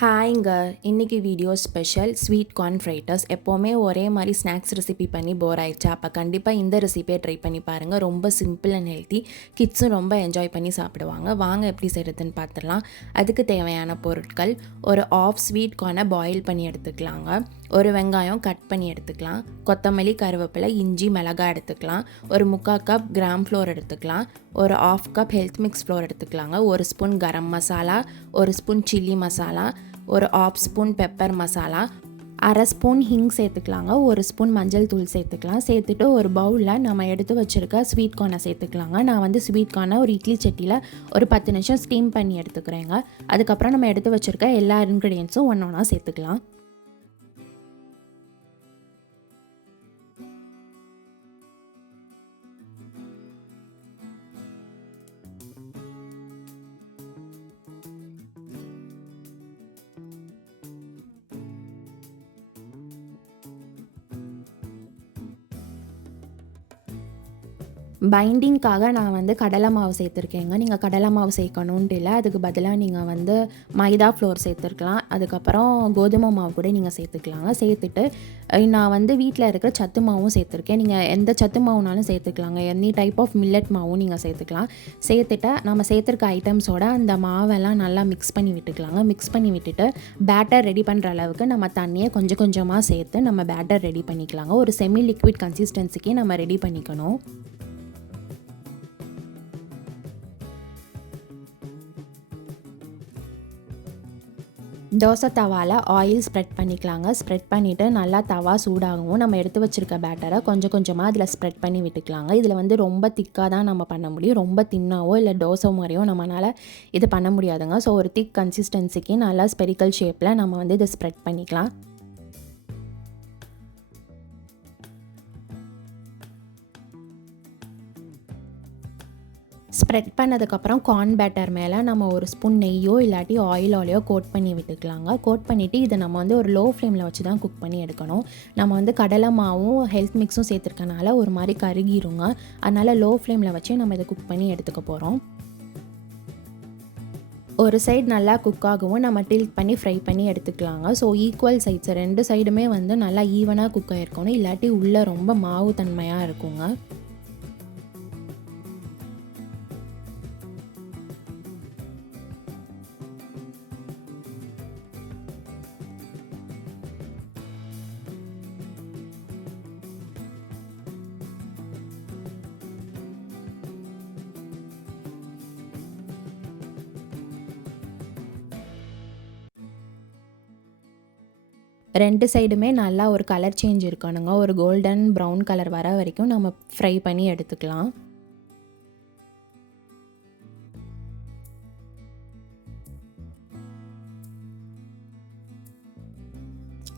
ஹாய்ங்க, இன்றைக்கி video special sweet corn ஃப்ரைட்டர்ஸ். எப்போவுமே ஒரே மாதிரி ஸ்நாக்ஸ் ரெசிபி பண்ணி போர் ஆயிடுச்சா? அப்போ கண்டிப்பாக இந்த ரெசிபியை ட்ரை பண்ணி பாருங்கள். ரொம்ப சிம்பிள் அண்ட் ஹெல்த்தி, கிட்ஸும் ரொம்ப என்ஜாய் பண்ணி சாப்பிடுவாங்க. வாங்க எப்படி செய்கிறதுன்னு பார்த்துடலாம். அதுக்கு தேவையான பொருட்கள்: ஒரு ஆஃப் ஸ்வீட் கார்னை பாயில் பண்ணி எடுத்துக்கலாங்க, ஒரு வெங்காயம் கட் பண்ணி எடுத்துக்கலாம், கொத்தமல்லி, கருவேப்பிலை, இஞ்சி, மிளகாய் எடுத்துக்கலாம், ஒரு 3/4 கப் கிராம் ஃப்ளோர் எடுத்துக்கலாம், ஒரு 1/2 கப் ஹெல்த் மிக்ஸ் ஃப்ளோர் எடுத்துக்கலாங்க, ஒரு ஸ்பூன் கரம் மசாலா, ஒரு ஸ்பூன் சில்லி மசாலா, ஒரு 1/2 ஸ்பூன் பெப்பர் மசாலா, அரை ஸ்பூன் ஹிங் சேர்த்துக்கலாங்க, ஒரு ஸ்பூன் மஞ்சள் தூள் சேர்த்துக்கலாம். சேர்த்துட்டு ஒரு பவுலில் நம்ம எடுத்து வச்சுருக்க ஸ்வீட் கார்னை சேர்த்துக்கலாங்க. நான் ஸ்வீட் கார்னை ஒரு இட்லி சட்டியில் ஒரு 10 நிமிஷம் ஸ்டீம் பண்ணி எடுத்துக்கிறேங்க. அதுக்கப்புறம் நம்ம எடுத்து வச்சுருக்க எல்லா இன்க்ரீடியன்ஸும் ஒன்றா சேர்த்துக்கலாம். பைண்டிங்காக நான் கடலை மாவு சேர்த்துருக்கேங்க. நீங்கள் கடலை மாவு சேர்க்கணுன்ட்டு இல்லை, அதுக்கு பதிலாக நீங்கள் மைதா ஃப்ளோர் சேர்த்துருக்கலாம். அதுக்கப்புறம் கோதுமை மாவு கூட நீங்கள் சேர்த்துக்கலாங்க. சேர்த்துட்டு நான் வீட்டில் இருக்கிற சத்து மாவும் சேர்த்துருக்கேன். நீங்கள் எந்த சத்து மாவுனாலும் சேர்த்துக்கலாங்க. எனி டைப் ஆஃப் மில்லட் மாவும் நீங்கள் சேர்த்துக்கலாம். சேர்த்துட்டு நம்ம சேர்த்துருக்க ஐட்டம்ஸோட அந்த மாவெல்லாம் நல்லா மிக்ஸ் பண்ணி விட்டுக்கலாங்க. மிக்ஸ் பண்ணி விட்டுட்டு பேட்டர் ரெடி பண்ணுற அளவுக்கு நம்ம தண்ணியை கொஞ்சம் கொஞ்சமாக சேர்த்து நம்ம பேட்டர் ரெடி பண்ணிக்கலாங்க. ஒரு செமி லிக்விட் கன்சிஸ்டன்சிக்கு நம்ம ரெடி பண்ணிக்கணும். தோசை தவாவில் ஆயில் ஸ்ப்ரெட் பண்ணிக்கலாங்க. ஸ்ப்ரெட் பண்ணிவிட்டு நல்லா தவா சூடாகவும் நம்ம எடுத்து வச்சுருக்க பேட்டரை கொஞ்சம் கொஞ்சமாக அதில் ஸ்ப்ரெட் பண்ணி விட்டுக்கலாங்க. இதில் ரொம்ப திக்காக தான் நம்ம பண்ண முடியும். ரொம்ப தின்னாவோ இல்லை தோசை மாதிரியோ நம்மளால் இது பண்ண முடியாதுங்க. ஸோ ஒரு திக் கன்சிஸ்டன்சிக்கு நல்லா ஸ்பெரிக்கல் ஷேப்பில் நம்ம இதை ஸ்ப்ரெட் பண்ணிக்கலாம். ஸ்ப்ரெட் பண்ணதுக்கப்புறம் கார்ன் பேட்டர் மேலே நம்ம ஒரு ஸ்பூன் நெய்யோ இல்லாட்டி ஆயிலோலையோ கோட் பண்ணி விட்டுக்கலாங்க. கோட் பண்ணிவிட்டு இதை நம்ம ஒரு லோ ஃப்ளேமில் வச்சு தான் குக் பண்ணி எடுக்கணும். நம்ம கடலை மாவும் ஹெல்த் மிக்ஸும் சேர்த்துருக்கனால ஒரு மாதிரி கருகிருங்க. அதனால் லோ ஃப்ளேமில் வச்சு நம்ம இதை குக் பண்ணி எடுத்துக்க போகிறோம். ஒரு சைடு நல்லா குக் ஆகவும் நம்ம டில்ட் பண்ணி ஃப்ரை பண்ணி எடுத்துக்கலாங்க. ஸோ ஈக்குவல் சைட்ஸ் ரெண்டு சைடுமே நல்லா ஈவனாக குக் ஆகிருக்கணும், இல்லாட்டி உள்ளே ரொம்ப மாவு தன்மையாக இருக்குங்க. ரெண்டு சைடுமே நல்லா ஒரு கலர் சேஞ்ச் இருக்கணுங்க. ஒரு கோல்டன் ப்ரௌன் கலர் வர வரைக்கும் நம்ம ஃப்ரை பண்ணி எடுத்துக்கலாம்.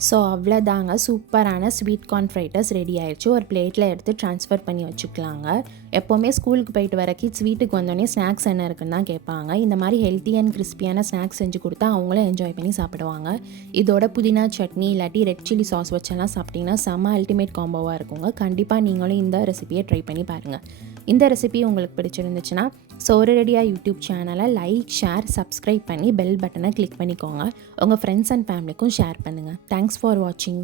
ஸோ அவ்வளோதாங்க, சூப்பரான ஸ்வீட் கார்ன் ஃப்ரைட்டர்ஸ் ரெடி ஆயிடுச்சு. ஒரு பிளேட்டில் எடுத்து ட்ரான்ஸ்ஃபர் பண்ணி வச்சுக்கலாங்க. எப்போவுமே ஸ்கூலுக்கு போயிட்டு வர கிட்ஸ் வீட்டுக்கு வந்தோடனே ஸ்நாக்ஸ் என்ன இருக்குன்னு தான் கேட்பாங்க. இந்த மாதிரி ஹெல்த்தி அண்ட் கிறிஸ்பியான ஸ்நாக்ஸ் செஞ்சு கொடுத்தா அவங்களும் என்ஜாய் பண்ணி சாப்பிடுவாங்க. இதோட புதினா சட்னி இல்லாட்டி ரெட் சில்லி சாஸ் வச்செல்லாம் சாப்பிட்டிங்கன்னா செம்ம அல்டிமேட் காம்போவாக இருக்குங்க. கண்டிப்பாக நீங்களும் இந்த ரெசிபியை ட்ரை பண்ணி பாருங்கள். இந்த ரெசிபி உங்களுக்கு பிடிச்சிருந்துச்சுன்னா Sooru-Ready-ah யூடியூப் சேனலை லைக், ஷேர், சப்ஸ்கிரைப் பண்ணி பெல் பட்டனை கிளிக் பண்ணிக்கோங்க. உங்கள் ஃப்ரெண்ட்ஸ் அண்ட் ஃபேமிலிக்கும் ஷேர் பண்ணுங்கள். தேங்க்ஸ் ஃபார் வாட்சிங்.